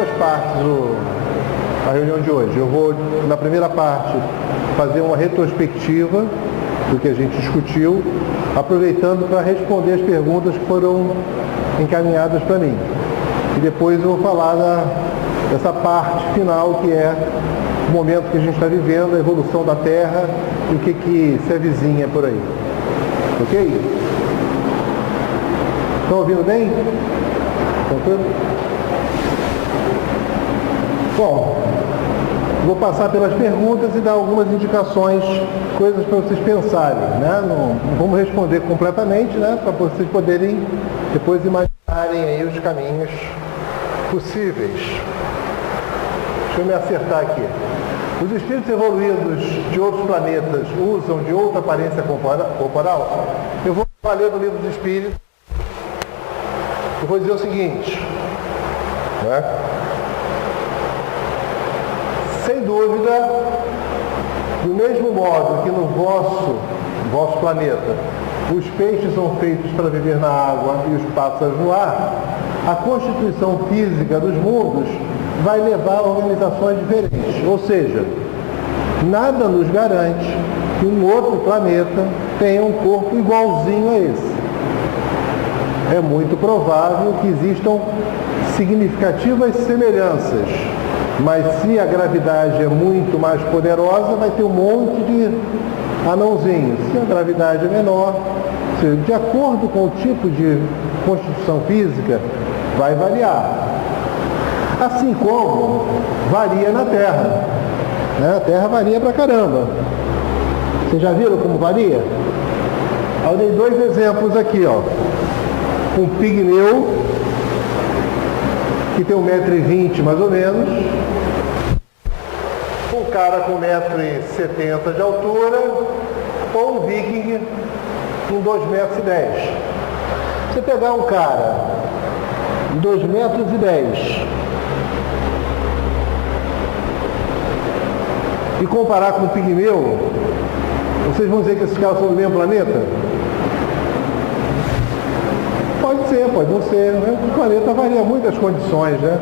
duas partes a reunião de hoje. Eu vou, na primeira parte, fazer uma retrospectiva do que a gente discutiu, aproveitando para responder as perguntas que foram encaminhadas para mim. E depois eu vou falar dessa parte final, que é o momento que a gente está vivendo, a evolução da Terra e o que se avizinha por aí. Ok? Estão ouvindo bem? Tranquilo? Bom, vou passar pelas perguntas e dar algumas indicações, coisas para vocês pensarem, né? Não vamos responder completamente, né? Para vocês poderem depois imaginarem aí os caminhos possíveis. Deixa eu me acertar aqui. Os espíritos evoluídos de outros planetas usam de outra aparência corporal? Eu vou ler no livro dos Espíritos. Eu vou dizer o seguinte, né? Sem dúvida, do mesmo modo que no vosso planeta os peixes são feitos para viver na água e os pássaros no ar, a constituição física dos mundos vai levar a organizações diferentes. Ou seja, nada nos garante que um outro planeta tenha um corpo igualzinho a esse. É muito provável que existam significativas semelhanças, mas se a gravidade é muito mais poderosa, vai ter um monte de anãozinhos. Se a gravidade é menor, de acordo com o tipo de constituição física, vai variar. Assim como varia na Terra. Né? A Terra varia pra caramba. Vocês já viram como varia? Eu dei dois exemplos aqui, ó. Um pigmeu, que tem 1,20 m mais ou menos. Um cara com 1,70 m de altura. Ou um viking com 2,10 m. Você pegar um cara de 2,10 m e comparar com o pigmeu, vocês vão dizer que esses caras são do mesmo planeta? Pode ser, pode não ser. Né? O planeta varia muitas condições, né?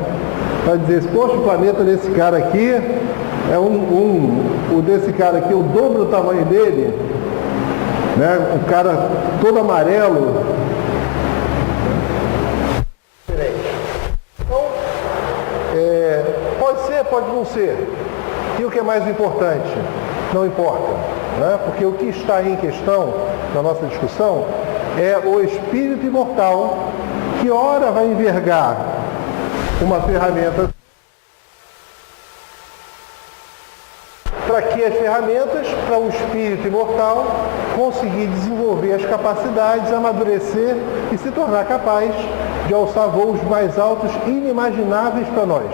Vai dizer, poxa, o planeta desse cara aqui é o desse cara aqui, o dobro do tamanho dele, né? Um cara todo amarelo. Então, pode ser, pode não ser. E o que é mais importante? Não importa, né? Porque o que está em questão na nossa discussão é o espírito imortal, que ora vai envergar uma ferramenta para que as ferramentas para o espírito imortal conseguir desenvolver as capacidades, amadurecer e se tornar capaz de alçar voos mais altos inimagináveis para nós.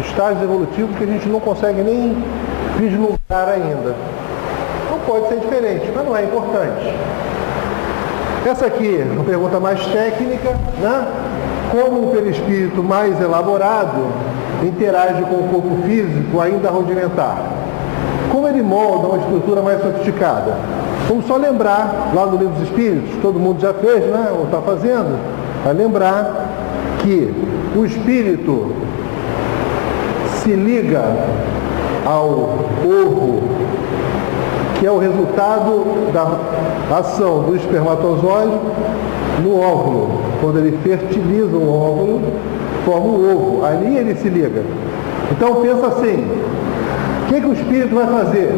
Estágios evolutivos que a gente não consegue nem vislumbrar ainda. Não pode ser diferente, mas não é importante. Essa aqui é uma pergunta mais técnica, né? Como o perispírito mais elaborado interage com o corpo físico ainda rudimentar? Como ele molda uma estrutura mais sofisticada? Vamos só lembrar, lá no Livro dos Espíritos, todo mundo já fez, né? Ou está fazendo, vai lembrar que o espírito se liga ao ovo, que é o resultado da ação do espermatozoide no óvulo. Quando ele fertiliza o óvulo, forma um ovo. Ali ele se liga. Então pensa assim, o que o espírito vai fazer?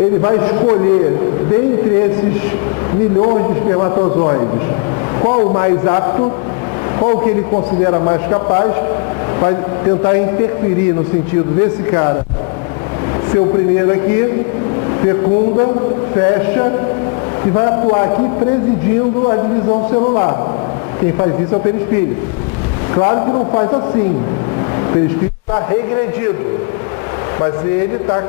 Ele vai escolher, dentre esses milhões de espermatozoides, qual o mais apto, qual que ele considera mais capaz, vai tentar interferir no sentido desse cara ser o primeiro aqui, fecunda, fecha e vai atuar aqui presidindo a divisão celular. Quem faz isso é o perispírito. Claro que não faz assim. O perispírito está regredido, mas ele está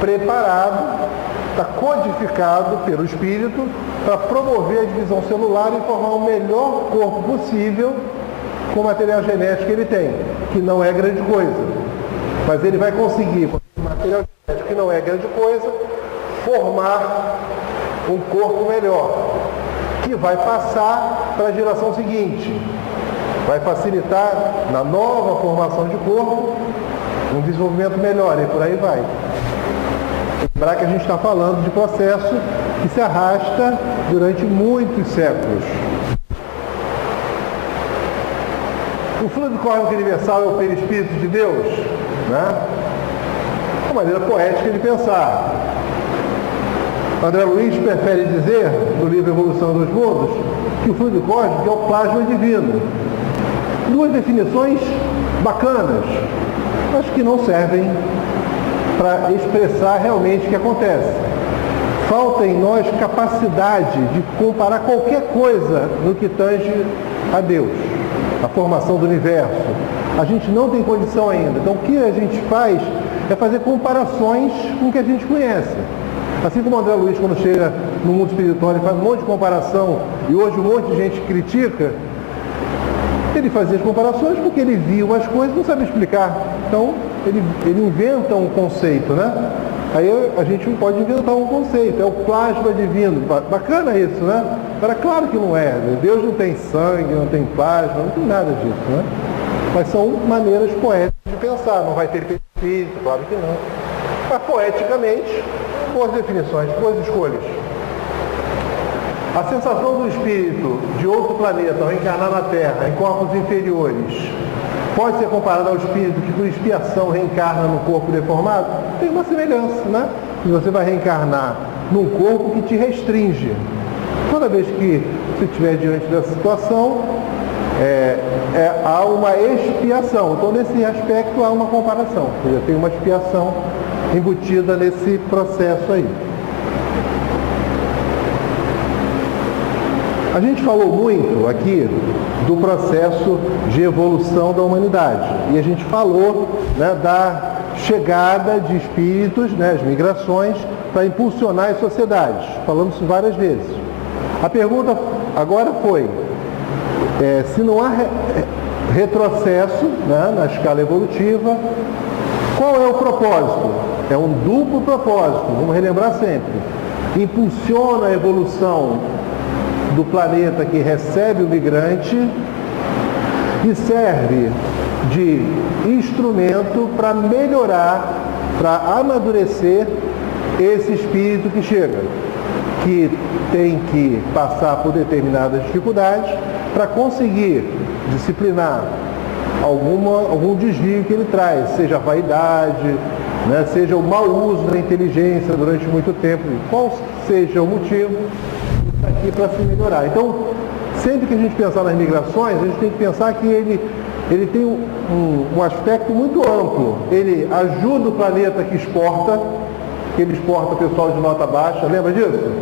preparado, está codificado pelo espírito para promover a divisão celular e formar o melhor corpo possível com o material genético que ele tem, que não é grande coisa. Mas ele vai conseguir, com o material genético que não é grande coisa, formar um corpo melhor, que vai passar para a geração seguinte. vai facilitar na nova formação de corpo um desenvolvimento melhor e por aí vai. Lembrar que a gente está falando de processo que se arrasta durante muitos séculos. O fluido cósmico universal é o perispírito de Deus, né? Uma maneira poética de pensar. André Luiz prefere dizer, no livro Evolução dos Mundos, que o fluido cósmico é o plasma divino. Duas definições bacanas, mas que não servem para expressar realmente o que acontece. Falta em nós capacidade de comparar qualquer coisa no que tange a Deus, a formação do universo. A gente não tem condição ainda. Então o que a gente faz é fazer comparações com o que a gente conhece. Assim como o André Luiz, quando chega no mundo espiritual, ele faz um monte de comparação e hoje um monte de gente critica, ele fazia as comparações porque ele viu as coisas e não sabe explicar. Então, ele inventa um conceito, né? Aí a gente pode inventar um conceito, é o plasma divino. Bacana isso, né? Agora, claro que não é. Deus não tem sangue, não tem plasma, não tem nada disso, né? Mas são maneiras poéticas de pensar. Não vai ter espírito, claro que não. Mas poeticamente, boas definições, boas escolhas. A sensação do espírito de outro planeta ao reencarnar na Terra, em corpos inferiores, pode ser comparada ao espírito que por expiação reencarna no corpo deformado? Tem uma semelhança, né? E você vai reencarnar num corpo que te restringe. Toda vez que você estiver diante dessa situação, há uma expiação. Então, nesse aspecto, há uma comparação. Ou seja, tem uma expiação embutida nesse processo aí. A gente falou muito aqui do processo de evolução da humanidade. E a gente falou, né, da chegada de espíritos, né, as migrações, para impulsionar as sociedades. Falamos isso várias vezes. A pergunta agora foi, se não há retrocesso, né, na escala evolutiva, qual é o propósito? É um duplo propósito, vamos relembrar sempre. Impulsiona a evolução do planeta que recebe o migrante e serve de instrumento para melhorar, para amadurecer esse espírito que chega, que tem que passar por determinadas dificuldades para conseguir disciplinar algum desvio que ele traz, seja a vaidade, né, seja o mau uso da inteligência durante muito tempo, qual seja o motivo, está aqui para se melhorar. Então, sempre que a gente pensar nas migrações, a gente tem que pensar que ele tem um aspecto muito amplo. Ele ajuda o planeta que exporta, que ele exporta pessoal de nota baixa, lembra disso?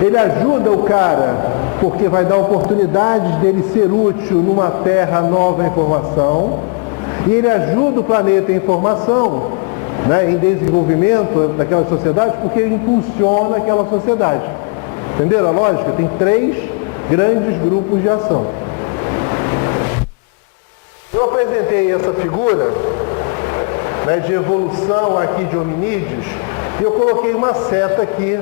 Ele ajuda o cara porque vai dar oportunidades dele ser útil numa terra nova em formação, e ele ajuda o planeta em formação, né, em desenvolvimento daquela sociedade, porque ele impulsiona aquela sociedade. Entenderam a lógica? Tem 3 grandes grupos de ação. Eu apresentei essa figura, né, de evolução aqui de hominídeos, e eu coloquei uma seta aqui,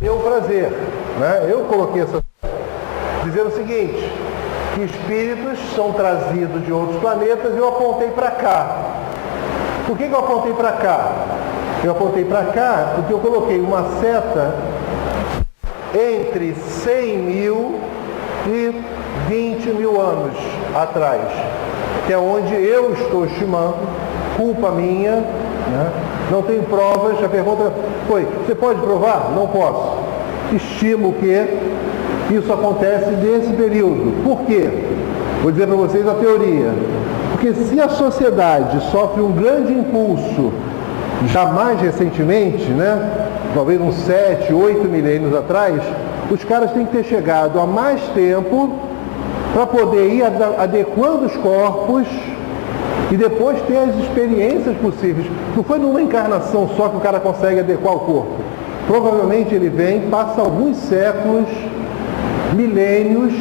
meu prazer, né? Eu coloquei essa seta dizendo o seguinte, que espíritos são trazidos de outros planetas, e eu apontei para cá. Por que eu apontei para cá? Eu apontei para cá porque eu coloquei uma seta entre 100 mil e 20 mil anos atrás, que é onde eu estou estimando, culpa minha, né? Não tem provas. A pergunta foi, você pode provar? Não posso. Estimo que isso acontece nesse período. Por quê? Vou dizer para vocês a teoria. Porque se a sociedade sofre um grande impulso, já mais recentemente, né? Talvez uns 7, 8 milênios atrás, os caras têm que ter chegado há mais tempo para poder ir adequando os corpos e depois ter as experiências possíveis. Não foi numa encarnação só que o cara consegue adequar o corpo. Provavelmente ele vem, passa alguns séculos, milênios,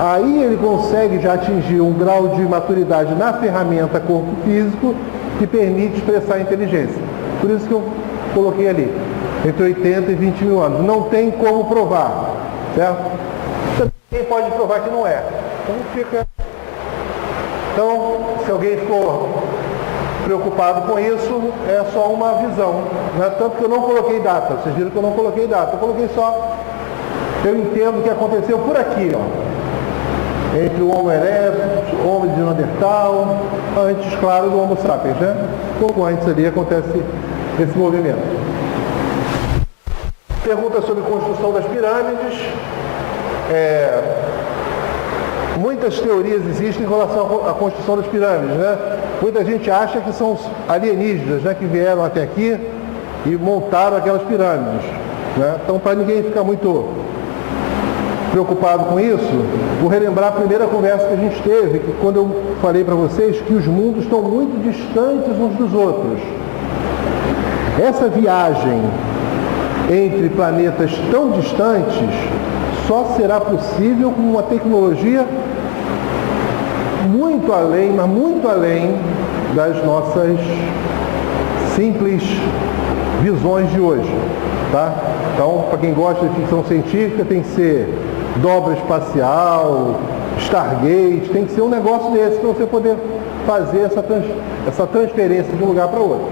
aí ele consegue já atingir um grau de maturidade na ferramenta corpo físico que permite expressar a inteligência. Por isso que eu coloquei ali, entre 80 e 20 mil anos. Não tem como provar, certo? Ninguém pode provar que não é. Então, se alguém ficou preocupado com isso, é só uma visão. Né? Tanto que eu não coloquei data. Vocês viram que eu não coloquei data. Eu coloquei só... Eu entendo o que aconteceu por aqui, ó. Entre o Homo erectus, o Homo de Neandertal, antes, claro, do Homo sapiens, né? Pouco antes ali acontece esse movimento. Pergunta sobre construção das pirâmides. Muitas teorias existem em relação à construção das pirâmides, né? Muita gente acha que são os alienígenas, né, que vieram até aqui e montaram aquelas pirâmides, né? Então, para ninguém ficar muito preocupado com isso, vou relembrar a primeira conversa que a gente teve, que quando eu falei para vocês que os mundos estão muito distantes uns dos outros. Essa viagem entre planetas tão distantes só será possível com uma tecnologia muito além, mas muito além das nossas simples visões de hoje, tá? Então, para quem gosta de ficção científica, tem que ser dobra espacial, Stargate, tem que ser um negócio desse para você poder fazer essa transferência de um lugar para outro.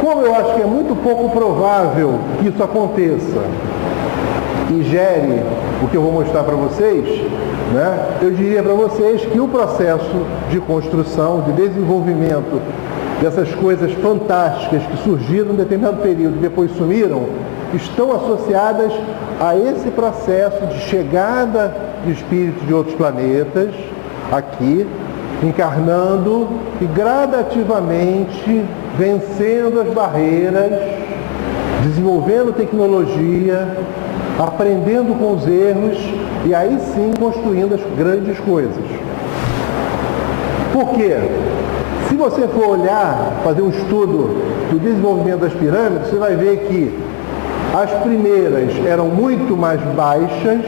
Como eu acho que é muito pouco provável que isso aconteça e gere o que eu vou mostrar para vocês, né, eu diria para vocês que o processo de construção, de desenvolvimento dessas coisas fantásticas que surgiram em um determinado período e depois sumiram, estão associadas a esse processo de chegada de espíritos de outros planetas aqui, encarnando e gradativamente vencendo as barreiras, desenvolvendo tecnologia, aprendendo com os erros e aí sim construindo as grandes coisas. Por quê? Se você for olhar, fazer um estudo do desenvolvimento das pirâmides, você vai ver que as primeiras eram muito mais baixas.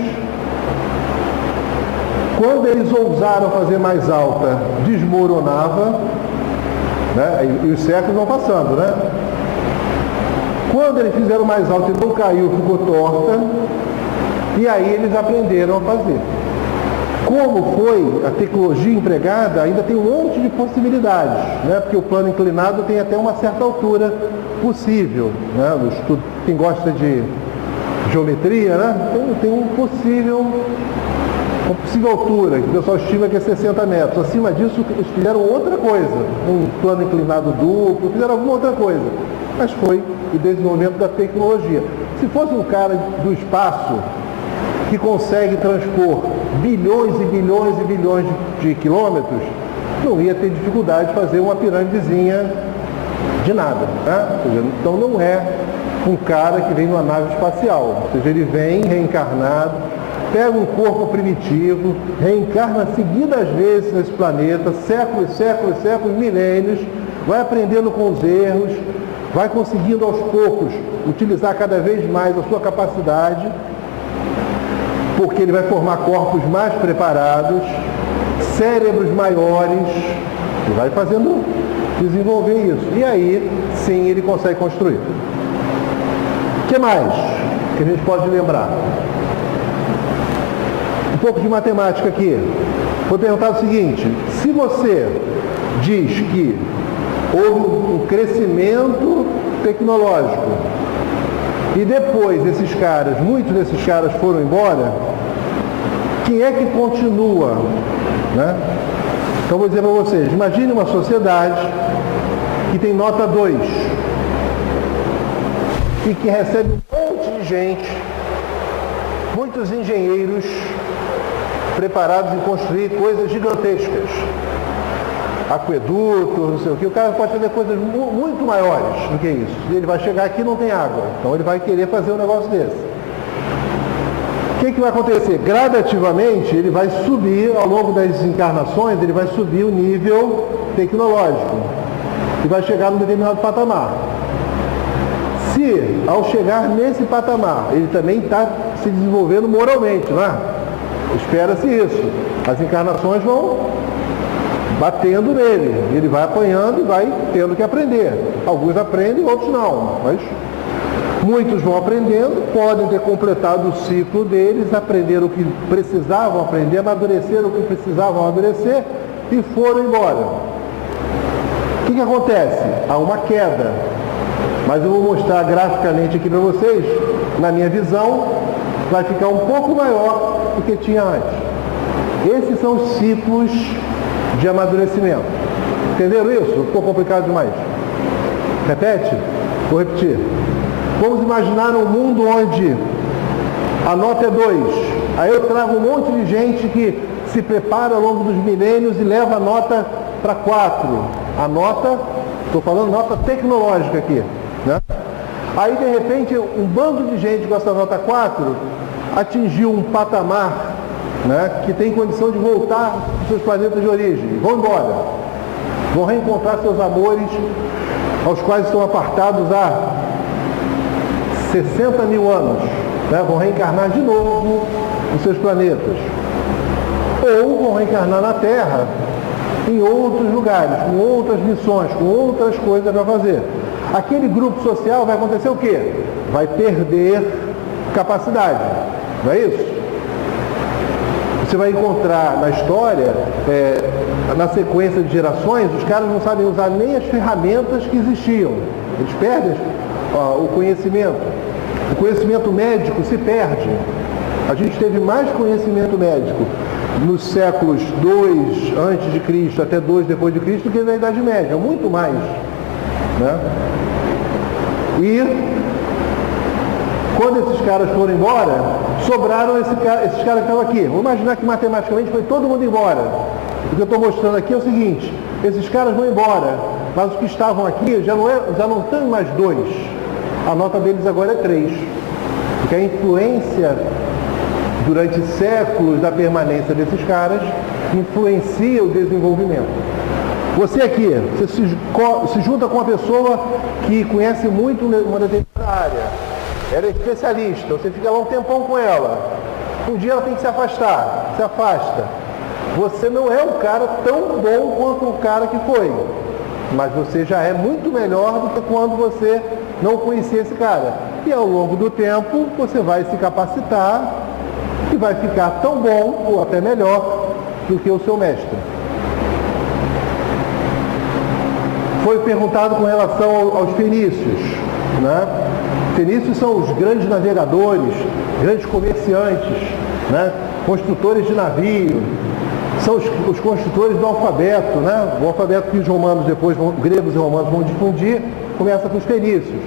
Quando eles ousaram fazer mais alta, desmoronava, né? E os séculos vão passando, né? Quando eles fizeram mais alta e não caiu, ficou torta, e aí eles aprenderam a fazer. Como foi a tecnologia empregada, ainda tem um monte de possibilidades, né? Porque o plano inclinado tem até uma certa altura possível, né? No estudo, quem gosta de geometria, né? Tem uma possível altura, que o pessoal estima que é 60 metros. Acima disso, eles fizeram outra coisa, um plano inclinado duplo, fizeram alguma outra coisa. Mas foi o desenvolvimento da tecnologia. Se fosse um cara do espaço que consegue transpor bilhões e bilhões e bilhões de quilômetros, não ia ter dificuldade de fazer uma pirâmidezinha de nada, né? Então não é um cara que vem numa nave espacial, ou seja, ele vem reencarnado, pega um corpo primitivo, reencarna seguidas vezes nesse planeta, séculos, séculos, séculos, milênios, vai aprendendo com os erros, vai conseguindo aos poucos utilizar cada vez mais a sua capacidade, porque ele vai formar corpos mais preparados, cérebros maiores, e vai fazendo, desenvolver isso. E aí, sim, ele consegue construir. O que mais que a gente pode lembrar? Um pouco de matemática aqui. Vou perguntar o seguinte: se você diz que houve um crescimento tecnológico e depois muitos desses caras foram embora, quem é que continua, né? Então vou dizer para vocês, imagine uma sociedade que tem nota 2 e que recebe um monte de gente, muitos engenheiros preparados em construir coisas gigantescas, aqueduto, não sei o que. O cara pode fazer coisas muito maiores do que isso. E ele vai chegar aqui e não tem água, então ele vai querer fazer um negócio desse. O que vai acontecer? Gradativamente ele vai subir, ao longo das encarnações, ele vai subir o nível tecnológico e vai chegar num determinado patamar. Se, ao chegar nesse patamar, ele também está se desenvolvendo moralmente, não é? Espera-se isso. As encarnações vão batendo nele, ele vai apanhando e vai tendo que aprender. Alguns aprendem, outros não, mas Muitos vão aprendendo, podem ter completado o ciclo deles, aprenderam o que precisavam aprender, amadureceram o que precisavam amadurecer e foram embora. O que acontece? Há uma queda, mas eu vou mostrar graficamente aqui para vocês, na minha visão, vai ficar um pouco maior do que tinha antes. Esses são os ciclos de amadurecimento. Entenderam isso? Ficou complicado demais? Repete? Vou repetir. Vamos imaginar um mundo onde a nota é 2. Aí eu trago um monte de gente que se prepara ao longo dos milênios e leva a nota para 4. A nota, estou falando nota tecnológica aqui, né? Aí de repente um bando de gente com essa nota 4 atingiu um patamar, né, que tem condição de voltar para os seus planetas de origem. Vão embora. Vão reencontrar seus amores, aos quais estão apartados há 60 mil anos, né? Vão reencarnar de novo nos seus planetas. Ou vão reencarnar na Terra, em outros lugares, com outras missões, com outras coisas para fazer. Aquele grupo social vai acontecer o quê? Vai perder capacidade, não é isso? Você vai encontrar na história, na sequência de gerações, os caras não sabem usar nem as ferramentas que existiam. Eles perdem o conhecimento. O conhecimento médico se perde. A gente teve mais conhecimento médico nos séculos 2 antes de Cristo até 2 depois de Cristo do que na Idade Média, muito mais, né? E quando esses caras foram embora, sobraram esses caras que estavam aqui. Vamos imaginar que matematicamente foi todo mundo embora. O que eu estou mostrando aqui é o seguinte: esses caras vão embora, mas os que estavam aqui já não tem mais 2. A nota deles agora é 3. Porque a influência durante séculos da permanência desses caras influencia o desenvolvimento. Você aqui, você se junta com uma pessoa que conhece muito uma determinada área. Ela é especialista, você fica lá um tempão com ela. Um dia ela tem que se afastar, se afasta. Você não é um cara tão bom quanto o cara que foi, mas você já é muito melhor do que quando você não conhecia esse cara. E ao longo do tempo você vai se capacitar e vai ficar tão bom ou até melhor do que o seu mestre. Foi perguntado com relação aos fenícios, né? Fenícios são os grandes navegadores, grandes comerciantes, né? Construtores de navio, são os construtores do alfabeto, né? O alfabeto que os romanos depois, gregos e romanos vão difundir, começa com os fenícios.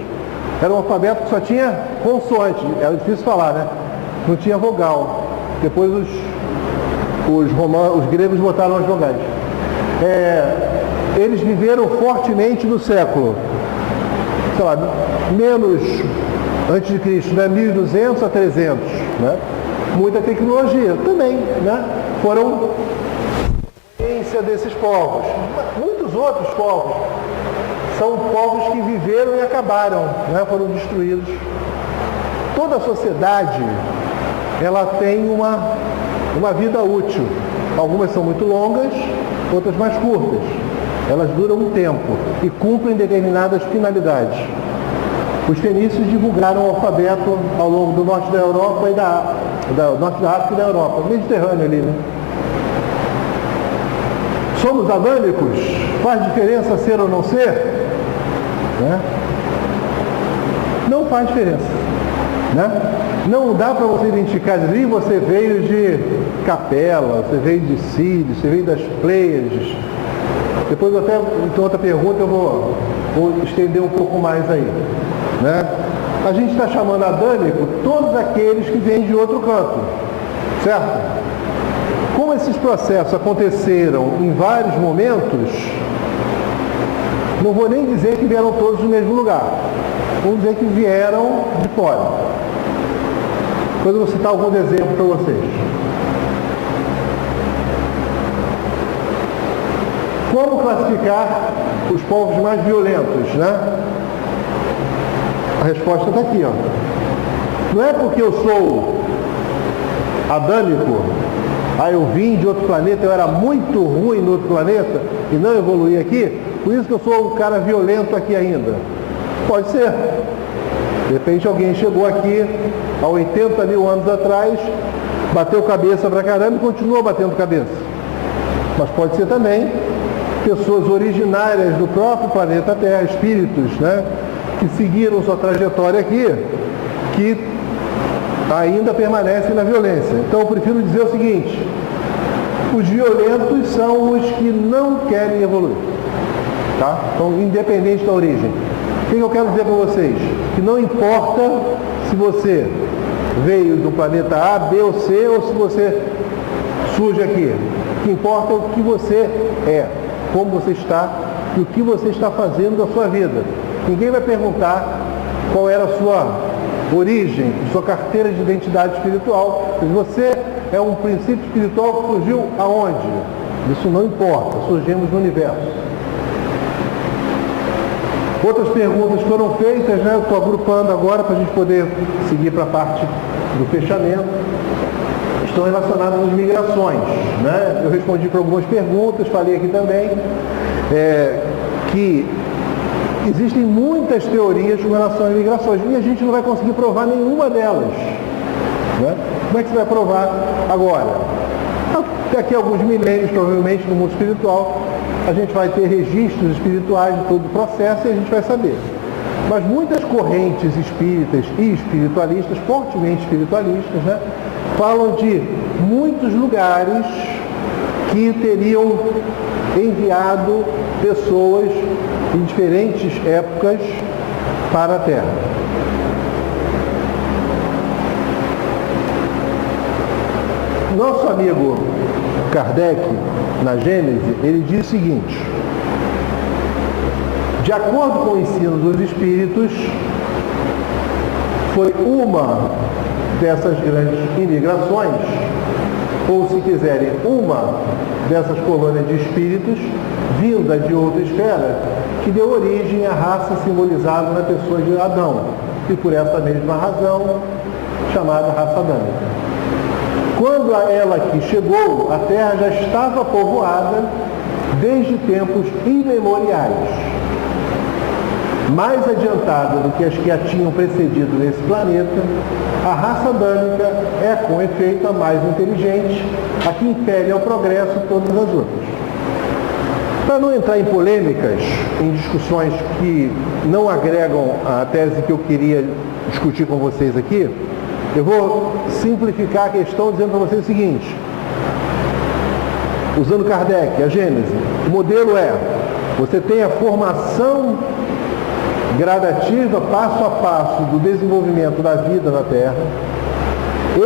Era um alfabeto que só tinha consoante, era difícil falar, né? Não tinha vogal. Depois os gregos botaram as vogais. Eles viveram fortemente no século, sei lá, menos antes de Cristo, né? 1200 a 300, né? Muita tecnologia também, né? Foram ciência desses povos. Muitos outros povos são povos que viveram e acabaram, né? Foram destruídos. Toda a sociedade, ela tem uma vida útil. Algumas são muito longas, outras mais curtas. Elas duram um tempo e cumprem determinadas finalidades. Os fenícios divulgaram o alfabeto ao longo do norte da Europa e do norte da África e da Europa, Mediterrâneo ali, né? Somos adâmicos? Faz diferença ser ou não ser? Né? Não faz diferença, né? Não dá para você identificar ali, você veio de Capela, você veio de Sírio, você veio das Pleiades. Depois até, então, outra pergunta eu vou estender um pouco mais aí, né? A gente está chamando adâmico todos aqueles que vêm de outro canto, certo? Como esses processos aconteceram em vários momentos, não vou nem dizer que vieram todos do mesmo lugar. Vamos dizer que vieram de fora. Depois eu vou citar alguns exemplos para vocês. Como classificar os povos mais violentos, né? A resposta está aqui, ó. Não é porque eu sou adâmico, eu vim de outro planeta, eu era muito ruim no outro planeta e não evoluí aqui, por isso que eu sou um cara violento aqui ainda. Pode ser. De repente alguém chegou aqui há 80 mil anos atrás, bateu cabeça pra caramba e continuou batendo cabeça. Mas pode ser também pessoas originárias do próprio planeta Terra, espíritos, né, que seguiram sua trajetória aqui, que ainda permanecem na violência. Então eu prefiro dizer o seguinte: os violentos são os que não querem evoluir. Tá? Então, independente da origem. O que eu quero dizer para vocês? Que não importa se você veio do planeta A, B ou C, ou se você surge aqui. O que importa é o que você é, como você está e o que você está fazendo da sua vida. Ninguém vai perguntar qual era a sua origem, sua carteira de identidade espiritual. Você é um princípio espiritual que surgiu aonde? Isso não importa, surgimos no universo. Outras perguntas foram feitas, né? Eu estou agrupando agora para a gente poder seguir para a parte do fechamento. Estão relacionadas às migrações, né? Eu respondi para algumas perguntas, falei aqui também que existem muitas teorias com relação às migrações e a gente não vai conseguir provar nenhuma delas, né? Como é que você vai provar agora? Daqui a alguns milênios, provavelmente, no mundo espiritual, a gente vai ter registros espirituais de todo o processo e a gente vai saber. Mas muitas correntes espíritas e espiritualistas, fortemente espiritualistas, né, falam de muitos lugares que teriam enviado pessoas em diferentes épocas para a Terra. Nosso amigo Kardec, na Gênese, ele diz o seguinte: de acordo com o ensino dos espíritos, foi uma dessas grandes imigrações, ou se quiserem, uma dessas colônias de espíritos, vinda de outra esfera, que deu origem à raça simbolizada na pessoa de Adão, e por essa mesma razão, chamada raça adâmica. Quando ela aqui chegou, a Terra já estava povoada desde tempos imemoriais. Mais adiantada do que as que a tinham precedido nesse planeta, a raça adâmica é, com efeito, a mais inteligente, a que impele ao progresso todas as outras. Para não entrar em polêmicas, em discussões que não agregam a tese que eu queria discutir com vocês aqui, eu vou simplificar a questão dizendo para vocês o seguinte: usando Kardec, a Gênese, o modelo é: você tem a formação gradativa, passo a passo, do desenvolvimento da vida na Terra.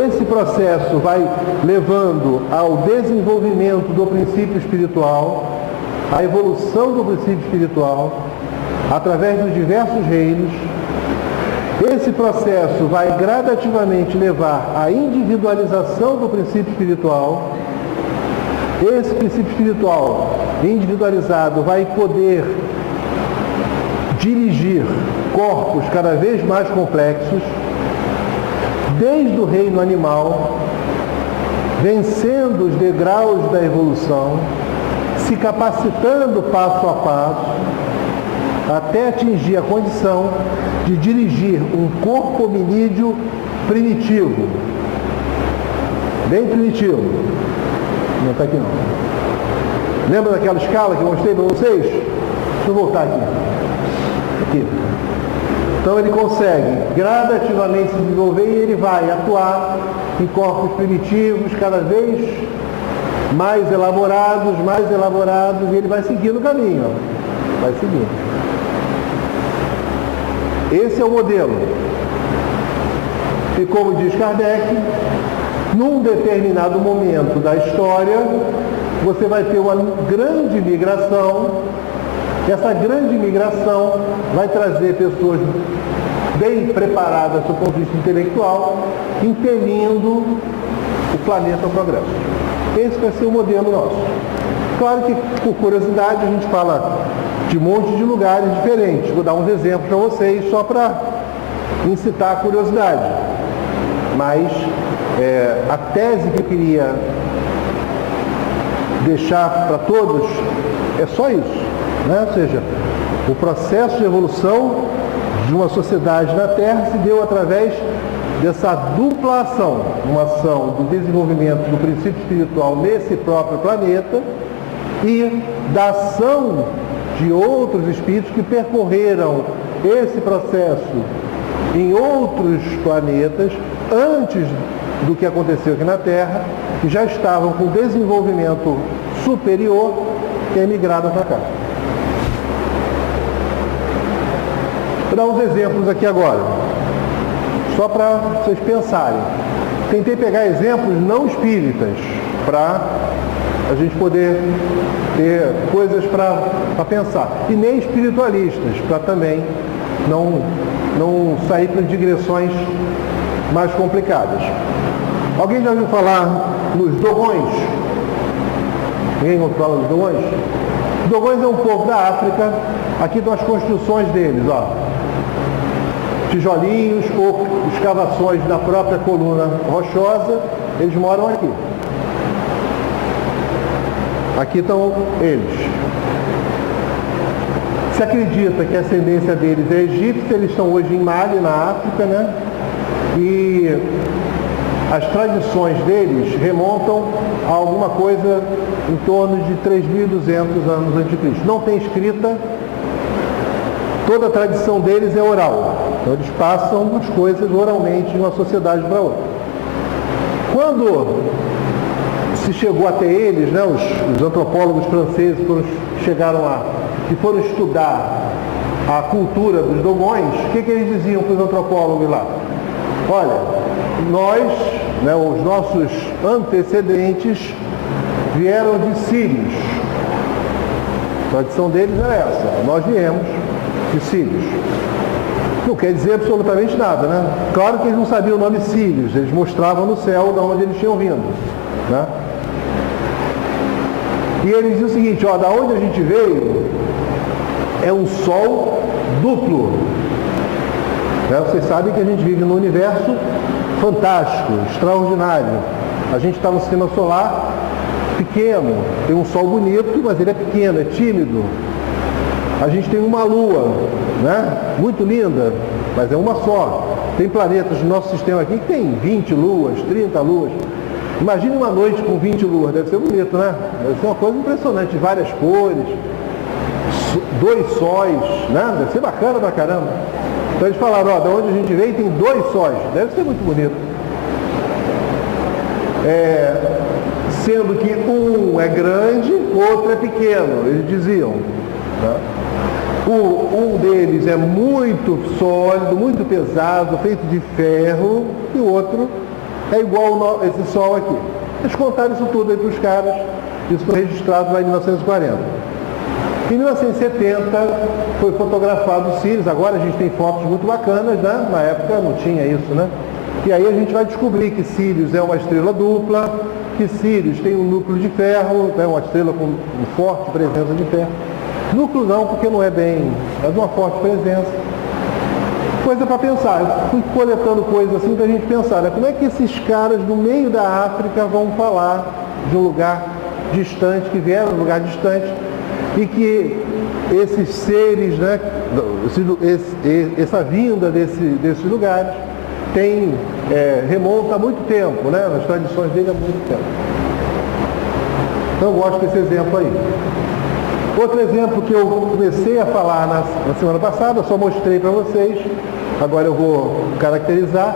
Esse processo vai levando ao desenvolvimento do princípio espiritual, à evolução do princípio espiritual, através dos diversos reinos. Esse processo vai gradativamente levar à individualização do princípio espiritual. Esse princípio espiritual individualizado vai poder dirigir corpos cada vez mais complexos, desde o reino animal, vencendo os degraus da evolução, se capacitando passo a passo, até atingir a condição de dirigir um corpo hominídeo primitivo. Bem primitivo. Não está aqui não. Lembra daquela escala que eu mostrei para vocês? Deixa eu voltar aqui. Aqui. Então ele consegue gradativamente se desenvolver e ele vai atuar em corpos primitivos cada vez mais elaborados, e ele vai seguindo o caminho. Ó. Vai seguindo. Esse é o modelo. E como diz Kardec, num determinado momento da história, você vai ter uma grande migração. Essa grande migração vai trazer pessoas bem preparadas do ponto de vista intelectual, impelindo o planeta ao progresso. Esse vai ser o modelo nosso. Claro que, por curiosidade, a gente fala de um monte de lugares diferentes. Vou dar uns exemplos para vocês, só para incitar a curiosidade. Mas a tese que eu queria deixar para todos é só isso. Né? Ou seja, o processo de evolução de uma sociedade na Terra se deu através dessa dupla ação, uma ação do desenvolvimento do princípio espiritual nesse próprio planeta e da ação de outros espíritos que percorreram esse processo em outros planetas antes do que aconteceu aqui na Terra, que já estavam com desenvolvimento superior e emigraram para cá. Vou dar uns exemplos aqui agora, só para vocês pensarem. Tentei pegar exemplos não espíritas, para a gente poder ter coisas para pensar. E nem espiritualistas, para também não sair para digressões mais complicadas. Alguém já ouviu falar nos Dogões? Ninguém ouviu falar dos Dogões? Os Dogões é um povo da África. Aqui estão as construções deles, ó. Tijolinhos ou escavações da própria coluna rochosa, eles moram aqui. Aqui estão eles. Se acredita que a ascendência deles é egípcia, eles estão hoje em Mali, na África, né? E as tradições deles remontam a alguma coisa em torno de 3.200 anos antes de Cristo. Não tem escrita, toda a tradição deles é oral. Então eles passam as coisas oralmente de uma sociedade para outra. Quando se chegou até eles, né, os antropólogos franceses chegaram lá e foram estudar a cultura dos Dogões, o que eles diziam para os antropólogos lá? Olha, nós, né, os nossos antecedentes vieram de sírios. A tradição deles era essa, nós viemos de sírios. Não quer dizer absolutamente nada, né? Claro que eles não sabiam o nome sírios, eles mostravam no céu de onde eles tinham vindo, né? E eles diziam o seguinte, ó, da onde a gente veio é um sol duplo. Né? Vocês sabem que a gente vive num universo fantástico, extraordinário. A gente está no sistema solar pequeno, tem um sol bonito, mas ele é pequeno, é tímido. A gente tem uma lua, né? Muito linda, mas é uma só. Tem planetas no nosso sistema aqui que tem 20 luas, 30 luas. Imagine uma noite com 20 luas, deve ser bonito, né? Deve ser uma coisa impressionante, várias cores, 2 sóis, né? Deve ser bacana pra caramba. Então eles falaram, ó, da onde a gente veio tem 2 sóis, deve ser muito bonito. Sendo que um é grande, o outro é pequeno, eles diziam. Tá? Um deles é muito sólido, muito pesado, feito de ferro, e o outro é igual esse sol aqui. Eles contaram isso tudo aí para os caras, isso foi registrado lá em 1940. Em 1970 foi fotografado os Sírios, agora a gente tem fotos muito bacanas, né? Na época não tinha isso, né? E aí a gente vai descobrir que Sírios é uma estrela dupla, que Sírios tem um núcleo de ferro, é uma estrela com forte presença de ferro. Núcleo não, porque não é bem, é de uma forte presença. Coisa para pensar, eu fui coletando coisas assim para a gente pensar, né? Como é que esses caras no meio da África vão falar de um lugar distante, que vieram de um lugar distante, e que esses seres, né, essa vinda desses lugares remonta há muito tempo, né? Nas tradições dele há muito tempo. Então eu gosto desse exemplo aí. Outro exemplo que eu comecei a falar na semana passada, só mostrei para vocês, agora eu vou caracterizar,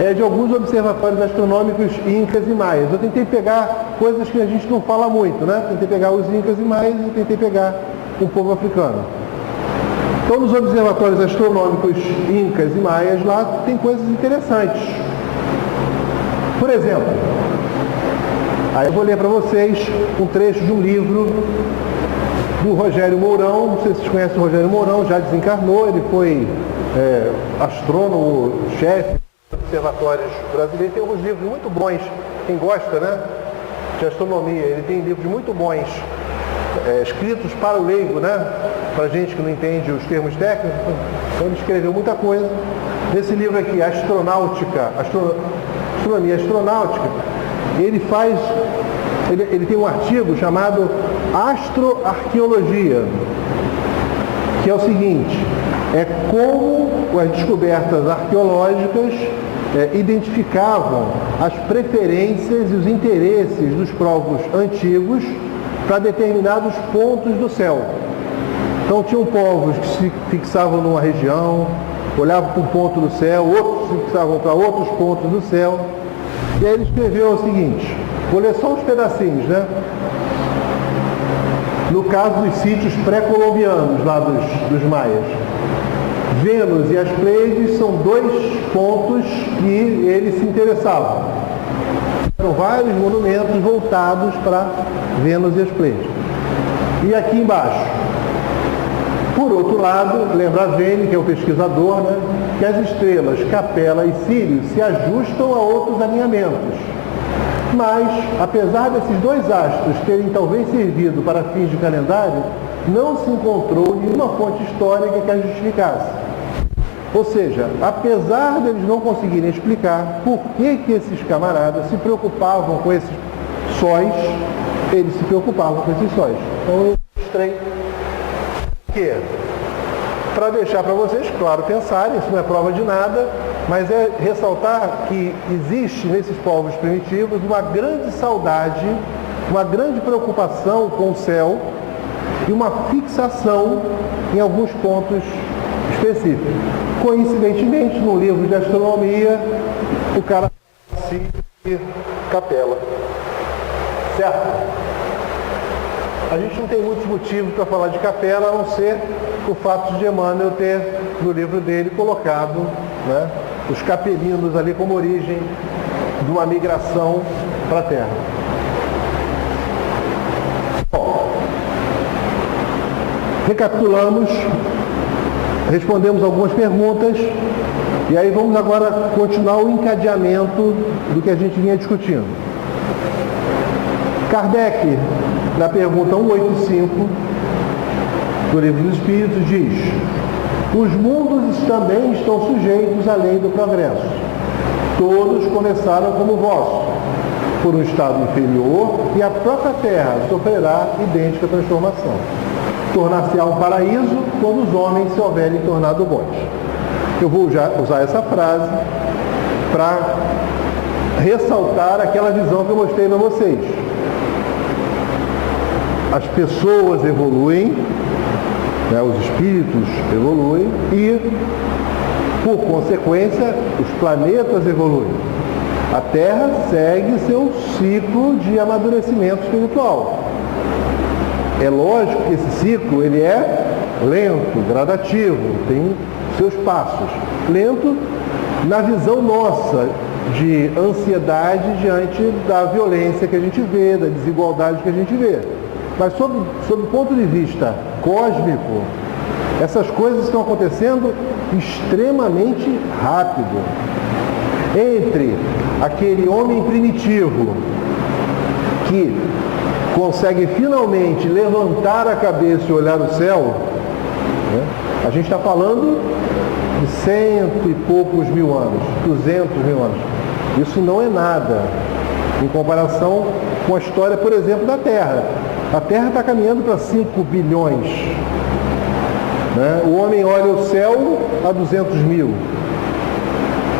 é de alguns observatórios astronômicos incas e maias. Eu tentei pegar coisas que a gente não fala muito, né? Tentei pegar os incas e maias e tentei pegar o povo africano. Então, nos observatórios astronômicos incas e maias, lá tem coisas interessantes. Por exemplo, aí eu vou ler para vocês um trecho de um livro do Rogério Mourão. Não sei se vocês conhecem o Rogério Mourão, já desencarnou, ele foi astrônomo-chefe dos observatórios brasileiros. Tem alguns livros muito bons, quem gosta, né, de astronomia, ele tem livros muito bons, escritos para o leigo, né, para gente que não entende os termos técnicos. Então ele escreveu muita coisa. Nesse livro aqui, Astronomia Astronáutica, ele tem um artigo chamado Astroarqueologia, que é o seguinte: é como as descobertas arqueológicas identificavam as preferências e os interesses dos povos antigos para determinados pontos do céu. Então tinham povos que se fixavam numa região, olhavam para um ponto do céu, outros se fixavam para outros pontos do céu. E aí ele escreveu o seguinte, vou ler só uns pedacinhos, né? No caso dos sítios pré-colombianos, lá dos maias. Vênus e as Pleiades são dois pontos que eles se interessavam. Eram vários monumentos voltados para Vênus e as Pleiades. E aqui embaixo, por outro lado, lembra Vênus, que é o pesquisador, né, que as estrelas Capela e Sírius se ajustam a outros alinhamentos. Mas, apesar desses dois astros terem talvez servido para fins de calendário, não se encontrou nenhuma fonte histórica que a justificasse. Ou seja, apesar deles não conseguirem explicar por que esses camaradas se preocupavam com esses sóis, eles se preocupavam com esses sóis. Então eu mostrei que, para deixar para vocês, claro, pensarem, isso não é prova de nada, mas é ressaltar que existe nesses povos primitivos uma grande saudade, uma grande preocupação com o céu e uma fixação em alguns pontos específicos. Coincidentemente, no livro de astronomia, o cara fala de Capela. Certo? A gente não tem muitos motivos para falar de Capela, a não ser o fato de Emmanuel ter, no livro dele, colocado, né, os capelinos ali como origem de uma migração para a Terra. Bom, recapitulamos, respondemos algumas perguntas e aí vamos agora continuar o encadeamento do que a gente vinha discutindo. Kardec, na pergunta 185 do Livro dos Espíritos, diz: os mundos também estão sujeitos à lei do progresso. Todos começaram como vosso, por um estado inferior, e a própria Terra sofrerá idêntica transformação. Tornar-se-á um paraíso quando os homens se houverem tornado bons. Eu vou usar essa frase para ressaltar aquela visão que eu mostrei para vocês. As pessoas evoluem, né, os espíritos evoluem e, por consequência, os planetas evoluem. A Terra segue seu ciclo de amadurecimento espiritual. É lógico que esse ciclo ele é lento, gradativo, tem seus passos. Lento na visão nossa de ansiedade diante da violência que a gente vê, da desigualdade que a gente vê. Mas sob o ponto de vista cósmico, essas coisas estão acontecendo extremamente rápido. Entre aquele homem primitivo que consegue finalmente levantar a cabeça e olhar o céu, né? A gente está falando de 100 e poucos mil anos, 200 mil anos. Isso não é nada em comparação com a história, por exemplo, da Terra. A Terra está caminhando para 5 bilhões. Né? O homem olha o céu a 200 mil.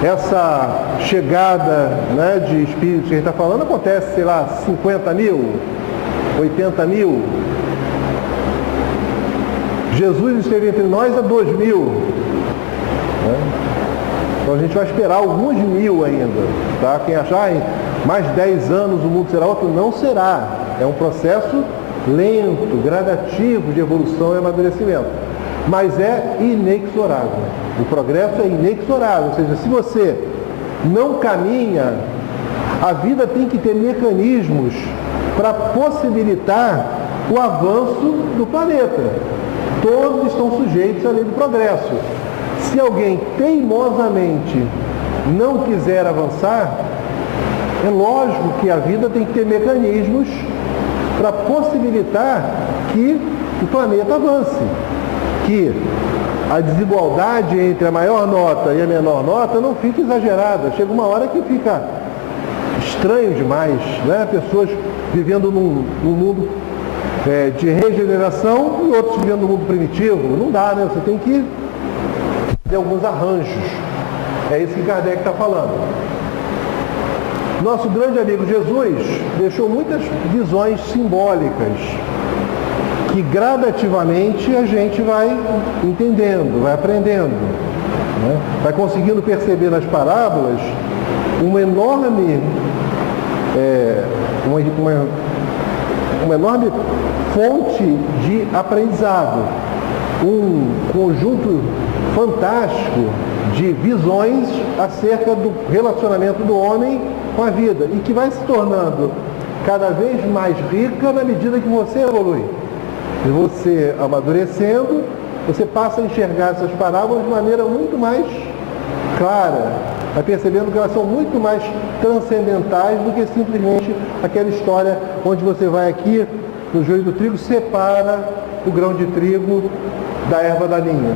Essa chegada, né, de espíritos que a gente está falando acontece, sei lá, 50 mil, 80 mil. Jesus esteve entre nós há 2000. Né? Então a gente vai esperar alguns mil ainda. Tá? Quem achar em mais 10 anos o mundo será outro, não será. É um processo lento, gradativo de evolução e amadurecimento. Mas é inexorável. O progresso é inexorável. Ou seja, se você não caminha, a vida tem que ter mecanismos para possibilitar o avanço do planeta. Todos estão sujeitos à lei do progresso. Se alguém teimosamente não quiser avançar, é lógico que a vida tem que ter mecanismos para possibilitar que o planeta avance. Que a desigualdade entre a maior nota e a menor nota não fique exagerada. Chega uma hora que fica estranho demais, né? Pessoas vivendo num mundo de regeneração e outros vivendo num mundo primitivo. Não dá, né? Você tem que fazer alguns arranjos. É isso que Kardec está falando. Nosso grande amigo Jesus deixou muitas visões simbólicas que gradativamente a gente vai entendendo, vai aprendendo, né? Vai conseguindo perceber nas parábolas uma enorme fonte de aprendizado, um conjunto fantástico de visões acerca do relacionamento do homem com a vida e que vai se tornando cada vez mais rica na medida que você evolui. E você amadurecendo, você passa a enxergar essas parábolas de maneira muito mais clara, vai percebendo que elas são muito mais transcendentais do que simplesmente aquela história onde você vai aqui no joio do trigo, separa o grão de trigo da erva daninha,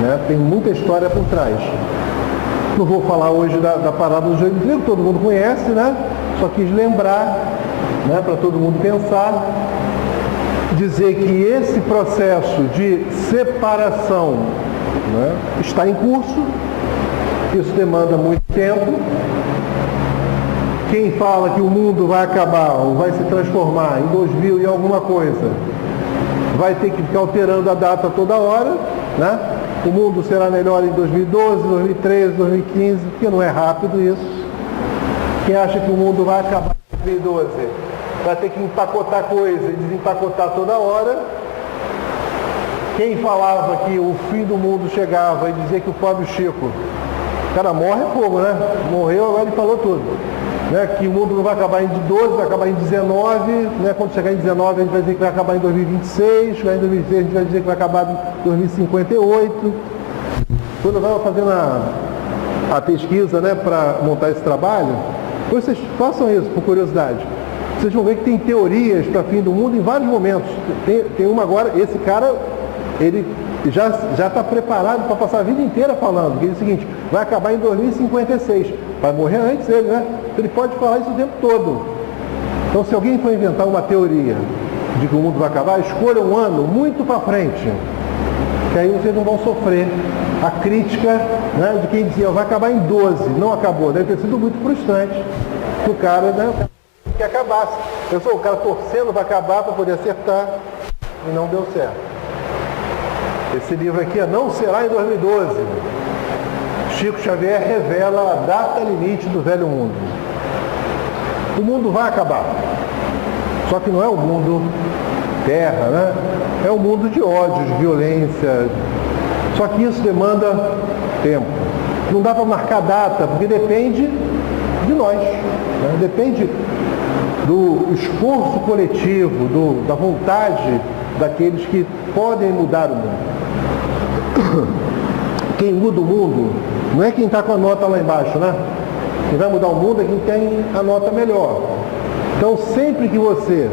né? Tem muita história por trás. Não vou falar hoje da parábola do joio do trigo, todo mundo conhece, né? Só quis lembrar, né, para todo mundo pensar, dizer que esse processo de separação, né, está em curso. Isso demanda muito tempo. Quem fala que o mundo vai acabar ou vai se transformar em 2000 e alguma coisa, vai ter que ficar alterando a data toda hora, né? O mundo será melhor em 2012, 2013, 2015, porque não é rápido isso. Quem acha que o mundo vai acabar em 2012 vai ter que empacotar coisa e desempacotar toda hora. Quem falava que o fim do mundo chegava e dizia que o pobre Chico, o cara morre é fogo, né? Morreu, agora ele falou tudo. Né? Que o mundo não vai acabar em 12, vai acabar em 19, né? Quando chegar em 19 a gente vai dizer que vai acabar em 2026, chegar em 2026 a gente vai dizer que vai acabar em 2058. Quando eu estava fazendo a pesquisa, né, para montar esse trabalho, vocês façam isso, por curiosidade. Vocês vão ver que tem teorias para fim do mundo em vários momentos. Tem uma agora, esse cara, ele já está preparado para passar a vida inteira falando, que é o seguinte, vai acabar em 2056. Vai morrer antes ele, né? Ele pode falar isso o tempo todo. Então, se alguém for inventar uma teoria de que o mundo vai acabar, escolha um ano muito para frente, que aí vocês não vão sofrer a crítica, né, de quem dizia, vai acabar em 12, não acabou. Deve ter sido muito frustrante o cara, né, que acabasse. Eu sou o cara torcendo para acabar, para poder acertar, e não deu certo. Esse livro aqui, Não Será em 2012. Chico Xavier revela a data limite do velho mundo. O mundo vai acabar. Só que não é o mundo terra, né? É um mundo de ódio, de violência. Só que isso demanda tempo. Não dá para marcar data, porque depende de nós. Né? Depende do esforço coletivo, da vontade daqueles que podem mudar o mundo. Quem muda o mundo não é quem está com a nota lá embaixo, né? Quem vai mudar o mundo é quem tem a nota melhor. Então, sempre que você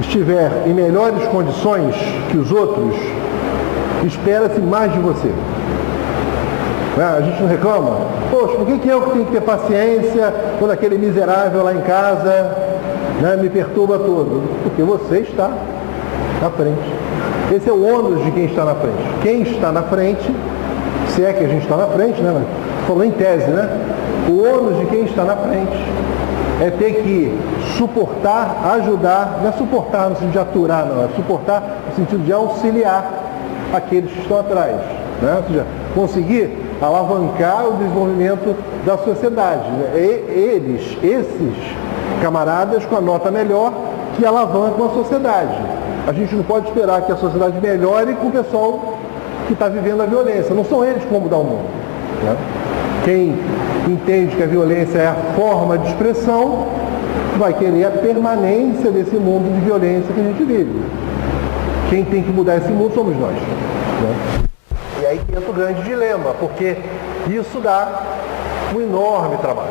estiver em melhores condições que os outros, espera-se mais de você. A gente não reclama? Poxa, por que eu que tenho que ter paciência quando aquele miserável lá em casa, né, me perturba todo? Porque você está na frente. Esse é o ônus de quem está na frente. Quem está na frente, se é que a gente está na frente, né? Falou em tese, né? O ônus de quem está na frente é ter que suportar, ajudar, não é suportar no sentido de aturar, não, é suportar no sentido de auxiliar aqueles que estão atrás, né? Ou seja, conseguir alavancar o desenvolvimento da sociedade, né? Esses camaradas com a nota melhor que alavancam a sociedade. A gente não pode esperar que a sociedade melhore com o pessoal que está vivendo a violência. Não são eles que vão mudar o mundo, né? Quem entende que a violência é a forma de expressão vai querer a permanência desse mundo de violência que a gente vive. Quem tem que mudar esse mundo somos nós, né? E aí entra o grande dilema, porque isso dá um enorme trabalho,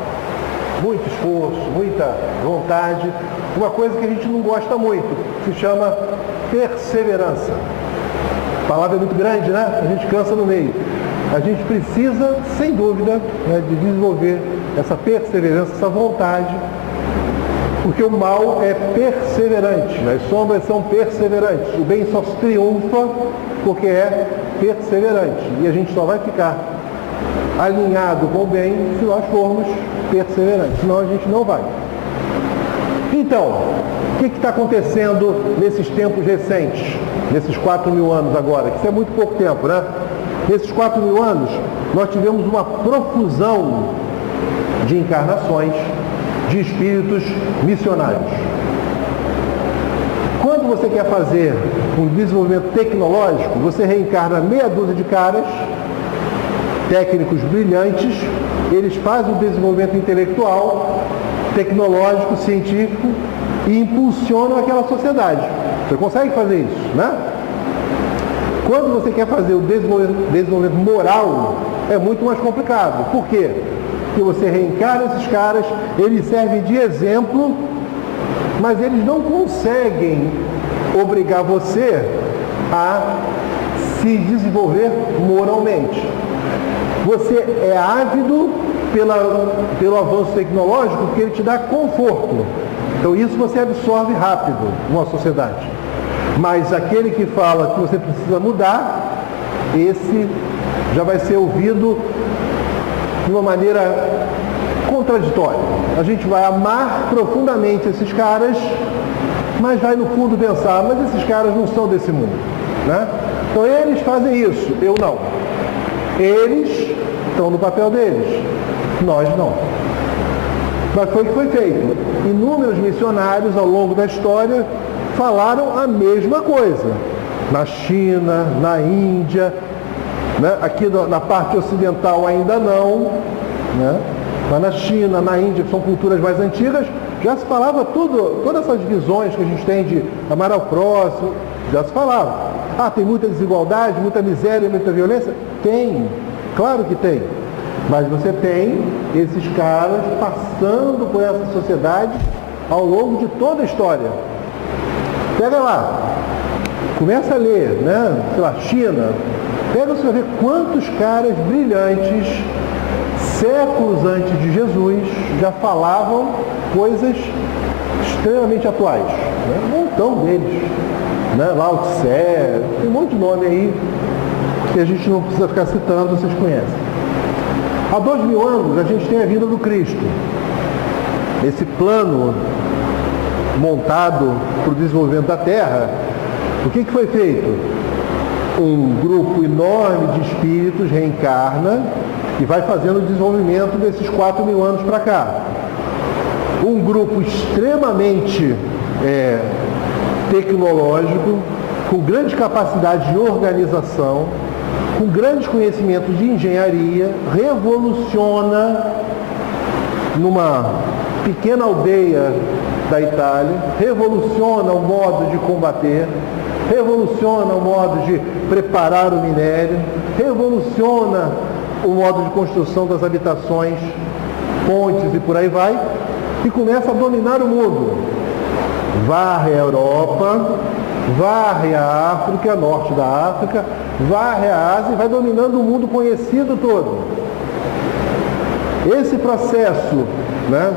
muito esforço, muita vontade, uma coisa que a gente não gosta muito, que se chama perseverança. A palavra é muito grande, né? A gente cansa no meio. A gente precisa, sem dúvida, né, de desenvolver essa perseverança, essa vontade, porque o mal é perseverante, as sombras são perseverantes. O bem só triunfa porque é perseverantes. E a gente só vai ficar alinhado com o bem se nós formos perseverantes, senão a gente não vai. Então, o que está acontecendo nesses tempos recentes, nesses 4.000 anos agora, que isso é muito pouco tempo, né? Nesses 4.000 anos, nós tivemos uma profusão de encarnações de espíritos missionários. Quando você quer fazer um desenvolvimento tecnológico, você reencarna meia dúzia de caras, técnicos brilhantes, eles fazem o desenvolvimento intelectual, tecnológico, científico e impulsionam aquela sociedade. Você consegue fazer isso, né? Quando você quer fazer o desenvolvimento moral, é muito mais complicado. Por quê? Porque você reencarna esses caras, eles servem de exemplo, mas eles não conseguem obrigar você a se desenvolver moralmente. Você é ávido pelo avanço tecnológico porque ele te dá conforto. Então isso você absorve rápido numa sociedade. Mas aquele que fala que você precisa mudar, esse já vai ser ouvido de uma maneira contraditória. A gente vai amar profundamente esses caras, mas vai no fundo pensar, mas esses caras não são desse mundo, né? Então eles fazem isso, eu não. Eles estão no papel deles, nós não. Mas foi o que foi feito. Inúmeros missionários ao longo da história falaram a mesma coisa. Na China, na Índia, né? Aqui na parte ocidental ainda não, né? Mas na China, na Índia, que são culturas mais antigas, já se falava todas essas visões que a gente tem de amar ao próximo, já se falava. Ah, tem muita desigualdade, muita miséria, muita violência? Tem, claro que tem. Mas você tem esses caras passando por essa sociedade ao longo de toda a história. Pega lá, começa a ler, né? Sei lá, China. Pega você vai ver quantos caras brilhantes, séculos antes de Jesus, já falavam coisas extremamente atuais. Né? Um montão deles. Né? Lao Tse, tem um monte de nome aí que a gente não precisa ficar citando, vocês conhecem. Há 2.000 anos a gente tem a vinda do Cristo. Esse plano montado para o desenvolvimento da Terra, o que foi feito? Um grupo enorme de espíritos reencarna e vai fazendo o desenvolvimento desses 4.000 anos para cá. Um grupo extremamente tecnológico, com grande capacidade de organização, com grandes conhecimentos de engenharia, revoluciona numa pequena aldeia da Itália, revoluciona o modo de combater, revoluciona o modo de preparar o minério, revoluciona o modo de construção das habitações, pontes e por aí vai, e começa a dominar o mundo. Varre a Europa, varre a África, norte da África, varre a Ásia e vai dominando o mundo conhecido todo. Esse processo, né,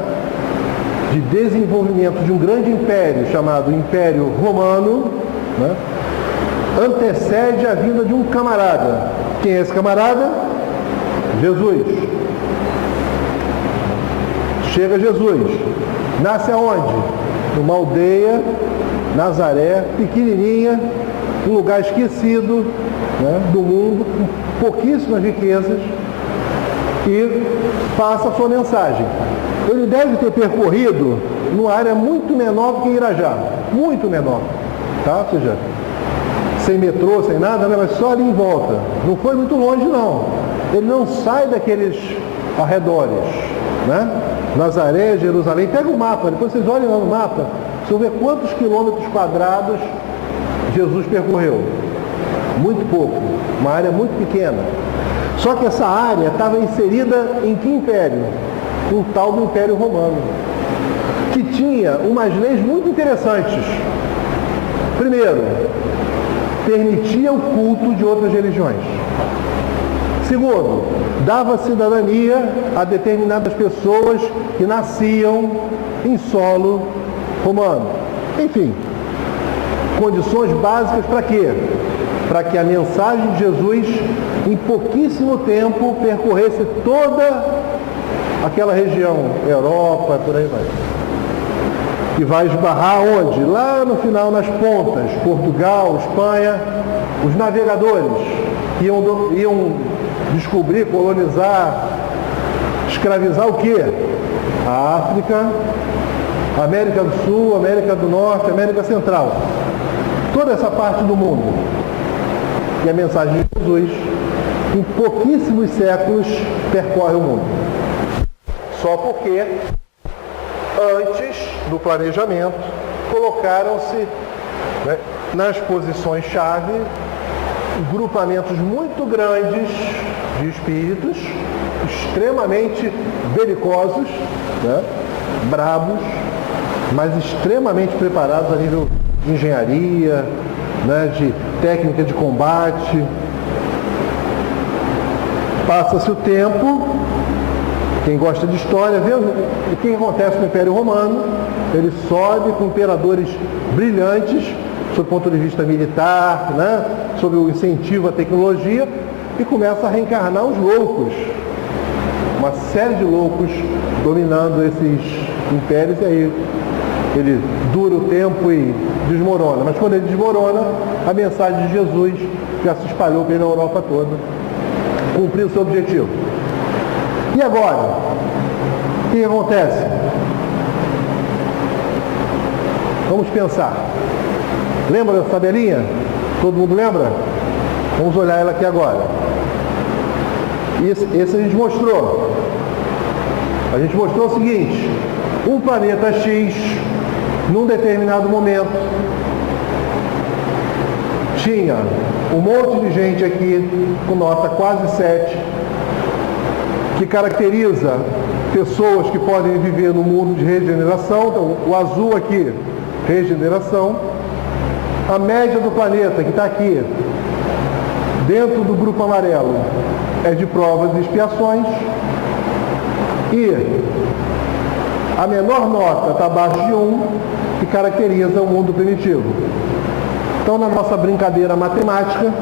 de desenvolvimento de um grande império chamado Império Romano, né, antecede a vinda de um camarada. Quem é esse camarada? Jesus. Chega Jesus. Nasce aonde? Numa aldeia, Nazaré, pequenininha, um lugar esquecido, né, do mundo, com pouquíssimas riquezas, e passa a sua mensagem. Ele deve ter percorrido numa área muito menor do que Irajá, muito menor, tá? Ou seja, sem metrô, sem nada, né? Mas só ali em volta. Não foi muito longe, não. Ele não sai daqueles arredores, né? Nazaré, Jerusalém. Pega o mapa, depois vocês olhem lá no mapa, vocês vão ver quantos quilômetros quadrados Jesus percorreu. Muito pouco, uma área muito pequena. Só que essa área estava inserida em que império? Um tal do Império Romano, que tinha umas leis muito interessantes. Primeiro, permitia o culto de outras religiões. Segundo, dava cidadania a determinadas pessoas que nasciam em solo romano. Enfim, condições básicas para quê? para que a mensagem de Jesus, em pouquíssimo tempo, percorresse toda aquela região, Europa, por aí vai. E vai esbarrar onde? Lá no final, nas pontas, Portugal, Espanha, os navegadores que iam descobrir, colonizar, escravizar o quê? A África, América do Sul, América do Norte, América Central. Toda essa parte do mundo. E a mensagem de Jesus, em pouquíssimos séculos, percorre o mundo. Só porque, antes do planejamento, colocaram-se, né, nas posições-chave grupamentos muito grandes de espíritos, extremamente belicosos, né, brabos, mas extremamente preparados a nível de engenharia, né, de técnica de combate. Passa-se o tempo, quem gosta de história vê o que acontece no Império Romano. Ele sobe com imperadores brilhantes, sob o ponto de vista militar, né, sobre o incentivo à tecnologia, e começa a reencarnar os loucos. Uma série de loucos dominando esses impérios, e aí ele dura o tempo e desmorona. Mas quando ele desmorona, a mensagem de Jesus já se espalhou pela Europa toda, cumpriu o seu objetivo. E agora? O que acontece? Vamos pensar. Lembra dessa tabelinha? Todo mundo lembra? Vamos olhar ela aqui agora. Esse a gente mostrou. A gente mostrou o seguinte: um planeta X, num determinado momento, tinha um monte de gente aqui com nota quase 7, que caracteriza pessoas que podem viver no mundo de regeneração. Então, o azul aqui, regeneração. A média do planeta, que está aqui, dentro do grupo amarelo, é de provas e expiações. E a menor nota está abaixo de 1, que caracteriza o mundo primitivo. Então, na nossa brincadeira matemática,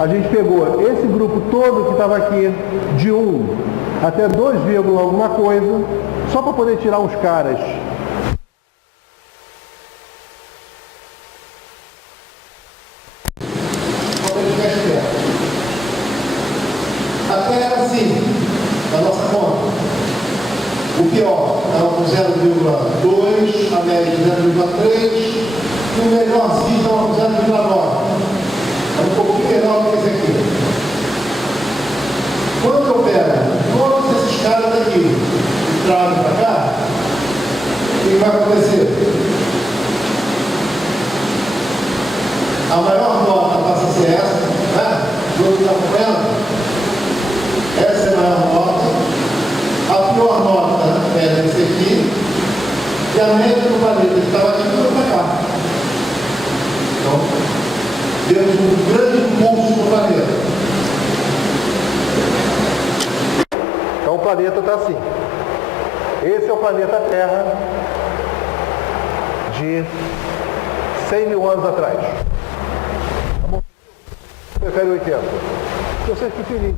a gente pegou esse grupo todo que estava aqui, de 1 até 2, alguma coisa, só para poder tirar uns caras. Até era assim, na nossa conta. O pior estava com 0,2, a média 0,3, e o melhorzinho estava com 0,9. É um pouquinho menor do que esse aqui. Quando eu pego todos esses caras daqui e trago para cá, o que vai acontecer? A maior nota passa a ser essa, né? Todos estão acompanhando? Essa é a maior nota. A pior nota é esse aqui. E a média do planeta que estava aqui foi para cá. Então, temos um grande impulso no planeta. Então o planeta está assim. Esse é o planeta Terra de 100 mil anos atrás. Prefere 80. Se vocês preferirem.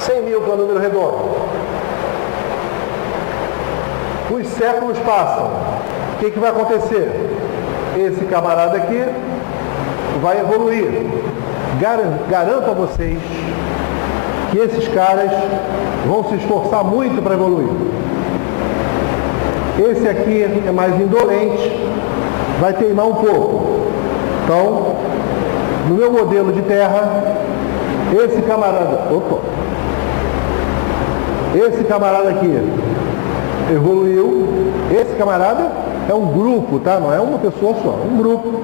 100 mil que é o número redondo. Os séculos passam. O que vai acontecer? Esse camarada aqui vai evoluir. Garanto a vocês que esses caras vão se esforçar muito para evoluir. Esse aqui é mais indolente, vai teimar um pouco. Então, no meu modelo de Terra, esse camarada aqui evoluiu. Esse camarada é um grupo, tá? Não é uma pessoa só, um grupo.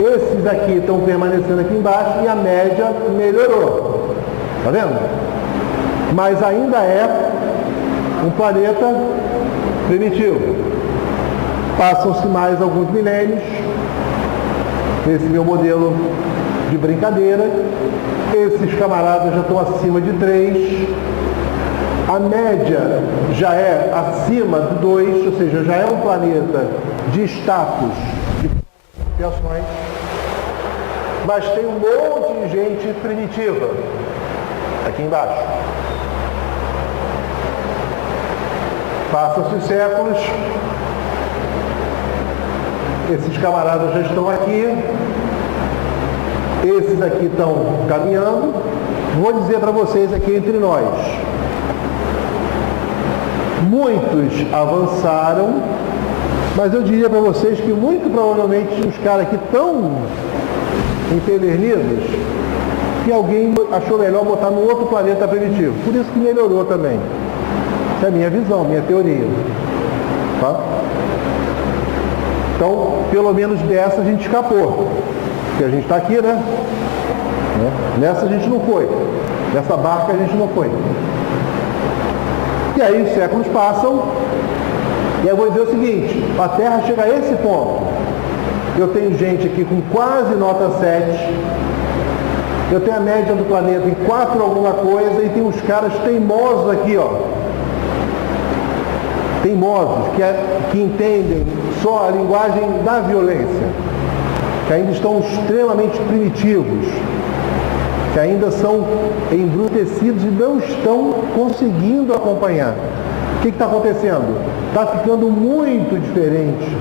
Esses aqui estão permanecendo aqui embaixo e a média melhorou. Tá vendo? Mas ainda é um planeta primitivo. Passam-se mais alguns milênios. Esse meu modelo de brincadeira. Esses camaradas já estão acima de 3. A média já é acima de 2, ou seja, já é um planeta de status expiações, mas tem um monte de gente primitiva aqui embaixo. Passam-se os séculos, esses camaradas já estão aqui, esses aqui estão caminhando. Vou dizer para vocês aqui entre nós, muitos avançaram, mas eu diria para vocês que muito provavelmente os caras aqui estão empedernidos que alguém achou melhor botar no outro planeta primitivo. Por isso que melhorou também. Essa é a minha visão, minha teoria. Tá? Então, pelo menos dessa a gente escapou. Porque a gente está aqui, né? Nessa a gente não foi. Nessa barca a gente não foi. E aí os séculos passam, e eu vou dizer o seguinte, a Terra chega a esse ponto. Eu tenho gente aqui com quase nota 7, eu tenho a média do planeta em 4 alguma coisa, e tem uns caras teimosos aqui, ó. Teimosos, que entendem só a linguagem da violência, que ainda estão extremamente primitivos, que ainda são embrutecidos e não estão conseguindo acompanhar. O que está acontecendo? Está ficando muito diferente.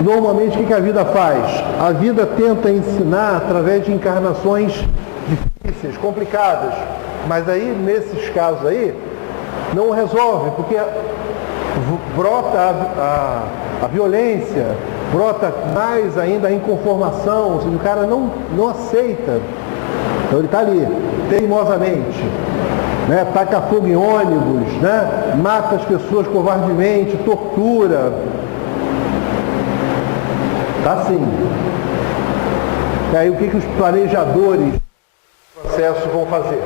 Normalmente, o que a vida faz? A vida tenta ensinar através de encarnações difíceis, complicadas. Mas aí, nesses casos aí, não resolve, porque brota a violência, brota mais ainda a inconformação, ou seja, o cara não aceita. Então ele está ali, teimosamente, né? Taca fogo em ônibus, né? Mata as pessoas covardemente, tortura. Está assim. E aí o que os planejadores do processo vão fazer?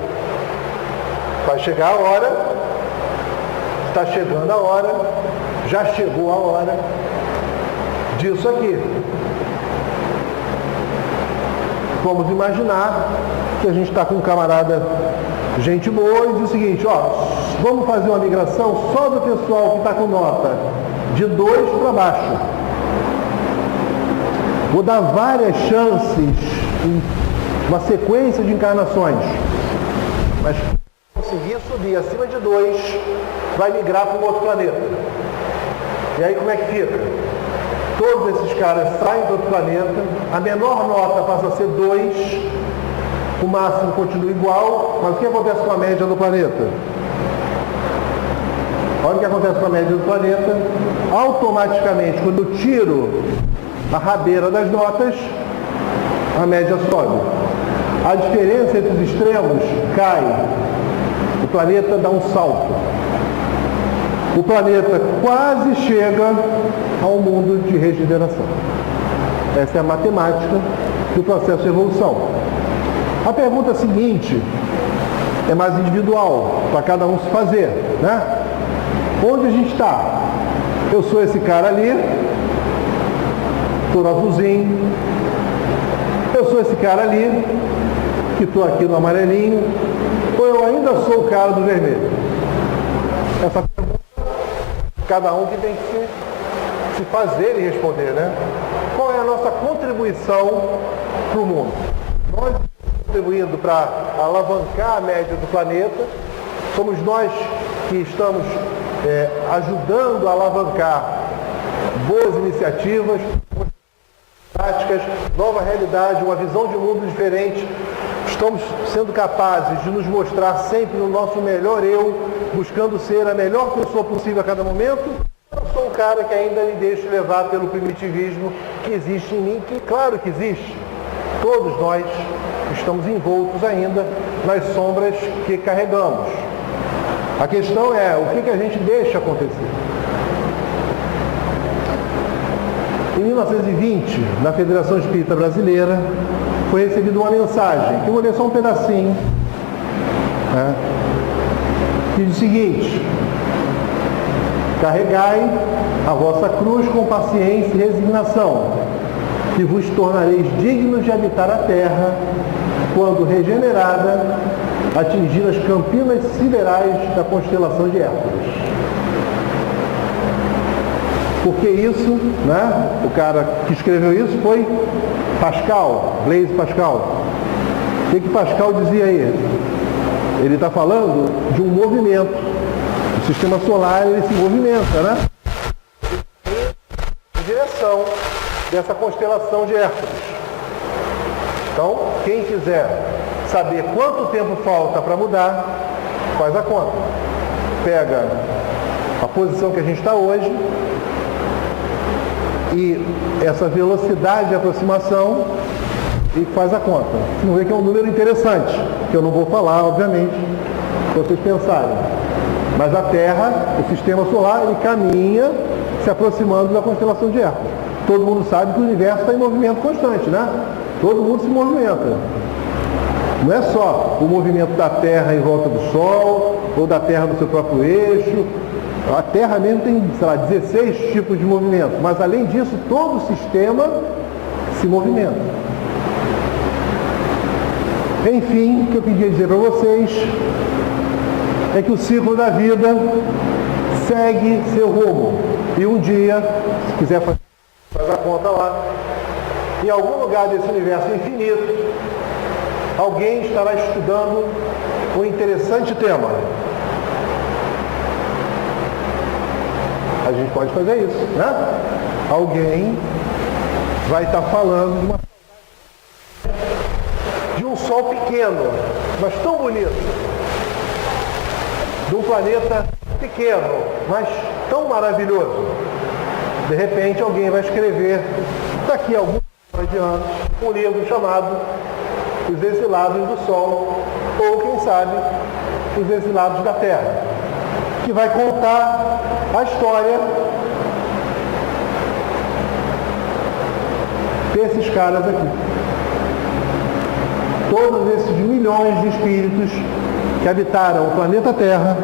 Vai chegar a hora, está chegando a hora, já chegou a hora disso aqui. Vamos imaginar que a gente está com um camarada, gente boa, e diz o seguinte, ó, vamos fazer uma migração só do pessoal que está com nota de 2 para baixo. Vou dar várias chances, uma sequência de encarnações, mas conseguir subir acima de 2, vai migrar para um outro planeta. E aí como é que fica? Todos esses caras saem do outro planeta, a menor nota passa a ser 2, o máximo continua igual, mas o que acontece com a média do planeta? Olha o que acontece com a média do planeta. Automaticamente, quando eu tiro a rabeira das notas, a média sobe. A diferença entre os extremos cai. O planeta dá um salto. O planeta quase chega ao mundo de regeneração. Essa é a matemática do processo de evolução. A pergunta seguinte é mais individual, para cada um se fazer, né? Onde a gente está? Eu sou esse cara ali, estou no azulzinho. Eu sou esse cara ali, que estou aqui no amarelinho. Ou eu ainda sou o cara do vermelho? Essa pergunta, cada um que tem que se fazer e responder, né? Qual é a nossa contribuição para o mundo? Nós estamos contribuindo para alavancar a média do planeta, somos nós que estamos ajudando a alavancar boas iniciativas, práticas, nova realidade, uma visão de mundo diferente. Estamos sendo capazes de nos mostrar sempre no nosso melhor eu, buscando ser a melhor pessoa possível a cada momento. Eu sou um cara que ainda me deixa levar pelo primitivismo que existe em mim, que claro que existe. Todos nós estamos envoltos ainda nas sombras que carregamos. A questão é o que a gente deixa acontecer. Em 1920, na Federação Espírita Brasileira, foi recebida uma mensagem, que eu vou ler só um pedacinho, né, que diz o seguinte: carregai a vossa cruz com paciência e resignação, que vos tornareis dignos de habitar a terra, quando regenerada, atingir as campinas siderais da constelação de Hércules. Porque isso, né, o cara que escreveu isso foi Pascal, Blaise Pascal. O que Pascal dizia aí? Ele está falando de um movimento. O sistema solar, ele se movimenta, né? Em direção dessa constelação de Hércules. Então, quem quiser saber quanto tempo falta para mudar, faz a conta. Pega a posição que a gente está hoje e essa velocidade de aproximação e faz a conta. Vocês vão ver que é um número interessante, que eu não vou falar, obviamente, para vocês pensarem. Mas a Terra, o sistema solar, ele caminha se aproximando da constelação de Hércules. Todo mundo sabe que o universo está em movimento constante, né? Todo mundo se movimenta. Não é só o movimento da Terra em volta do Sol, ou da Terra no seu próprio eixo. A Terra mesmo tem, sei lá, 16 tipos de movimento. Mas além disso, todo o sistema se movimenta. Enfim, o que eu queria dizer para vocês é que o ciclo da vida segue seu rumo. E um dia, se quiser fazer a conta lá, em algum lugar desse universo infinito, alguém estará estudando um interessante tema. A gente pode fazer isso, né? Alguém vai estar falando de um Sol pequeno, mas tão bonito. De um planeta pequeno, mas tão maravilhoso. De repente alguém vai escrever, daqui a alguns anos, um livro chamado Os Exilados do Sol, ou quem sabe, Os Exilados da Terra, que vai contar a história desses caras aqui. Todos esses milhões de espíritos que habitaram o planeta Terra